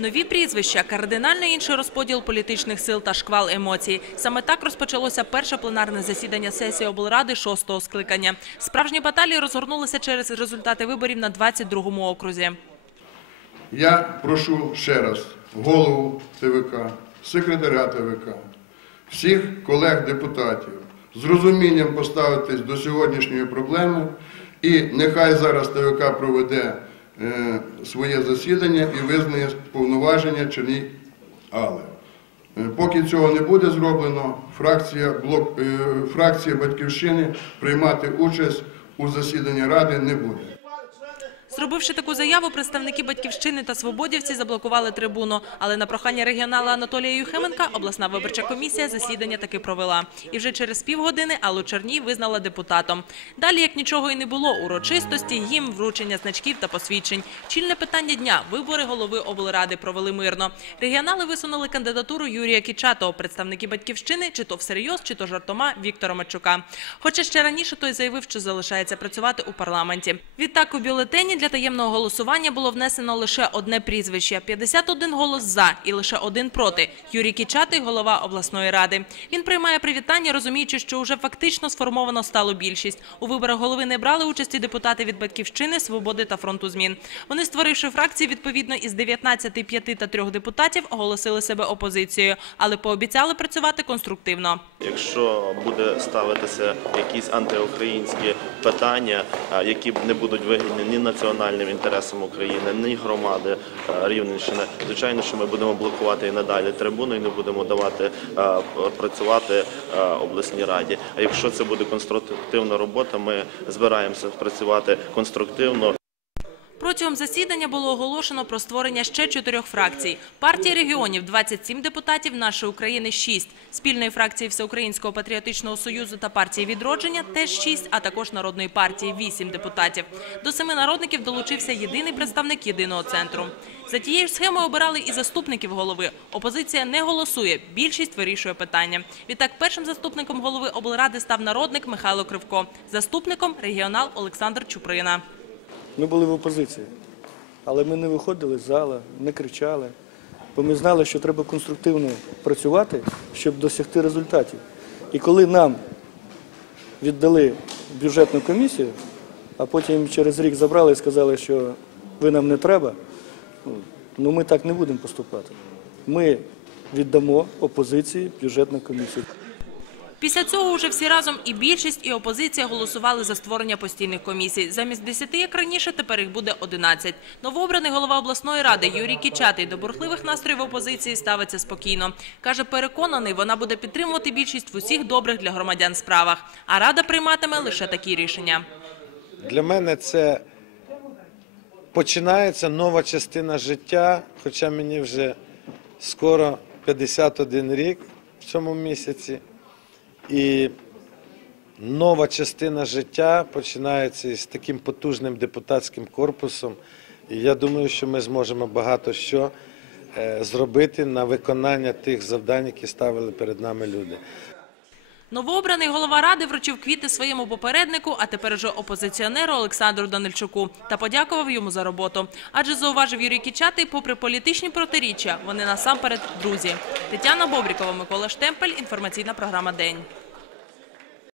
Нові прізвища, кардинально інший розподіл політичних сил та шквал емоцій. Саме так розпочалося перше пленарне засідання сесії облради шостого скликання. Справжні баталії розгорнулися через результати виборів на 22-му окрузі. Я прошу ще раз голову ТВК, секретаря ТВК, всіх колег-депутатів з розумінням поставитись до сьогоднішньої проблеми і нехай зараз ТВК проведе своє засідання і визнає повноваження Черній Але. Е, Поки цього не буде зроблено, фракція, блок, е, фракція Батьківщини приймати участь у засіданні Ради не буде. Зробивши таку заяву, представники батьківщини та свободівці заблокували трибуну. Але на прохання регіонала Анатолія Юхименка обласна виборча комісія засідання таки провела. І вже через півгодини Аллу Черній визнала депутатом. Далі, як нічого і не було, урочистості, гімн, вручення значків та посвідчень. Чільне питання дня – вибори голови облради провели мирно. Регіонали висунули кандидатуру Юрія Кічатого, представники батьківщини, чи то всерйоз, чи то жартома Віктора Мачука. Хоча ще раніше той заявив, що залишається працювати у парламенті. Відтак у бюлетені для таємного голосування було внесено лише одне прізвище – 51 голос «за» і лише один «проти» – Юрій Кічатий, голова обласної ради. Він приймає привітання, розуміючи, що вже фактично сформовано стало більшість. У виборах голови не брали участі депутати від «Батьківщини», «Свободи» та «Фронту змін». Вони, створивши фракції, відповідно, із 19, 5 та 3 депутатів, оголосили себе опозицією, але пообіцяли працювати конструктивно. Якщо буде ставитися якісь антиукраїнські питання, а, які не будуть вигідні ні національним інтересам України, ні громади Рівненщини, звичайно, що ми будемо блокувати і надалі трибуну і не будемо давати працювати обласній раді. А якщо це буде конструктивна робота, ми збираємося працювати конструктивно. Протягом засідання було оголошено про створення ще чотирьох фракцій. Партії регіонів – 27 депутатів, «Нашої України» – 6. Спільної фракції Всеукраїнського патріотичного союзу та партії «Відродження» – теж 6, а також Народної партії – 8 депутатів. До семи народників долучився єдиний представник єдиного центру. За тією ж схемою обирали і заступників голови. Опозиція не голосує, більшість вирішує питання. Відтак першим заступником голови облради став народник Михайло Кривко, заступником – регіонал Олександр Чуприна. Ми були в опозиції, але ми не виходили з зала, не кричали, бо ми знали, що треба конструктивно працювати, щоб досягти результатів. І коли нам віддали бюджетну комісію, а потім через рік забрали і сказали, що ви нам не треба, ну ми так не будемо поступати. Ми віддамо опозиції бюджетну комісію. Після цього уже всі разом і більшість, і опозиція голосували за створення постійних комісій. Замість 10, як раніше, тепер їх буде 11. Новообраний голова обласної ради Юрій Кічатий до бурхливих настроїв опозиції ставиться спокійно. Каже, переконаний, вона буде підтримувати більшість в усіх добрих для громадян справах. А рада прийматиме лише такі рішення. Для мене це починається нова частина життя, хоча мені вже скоро 51 рік в цьому місяці. І нова частина життя починається із таким потужним депутатським корпусом. І я думаю, що ми зможемо багато що е, зробити на виконання тих завдань, які ставили перед нами люди. Новообраний голова ради вручив квіти своєму попереднику, а тепер уже опозиціонеру Олександру Данильчуку та подякував йому за роботу. Адже зауважив Юрій Кічатий, попри політичні протиріччя, вони насамперед друзі. Тетяна Бобрікова, Микола Штемпель. Інформаційна програма День.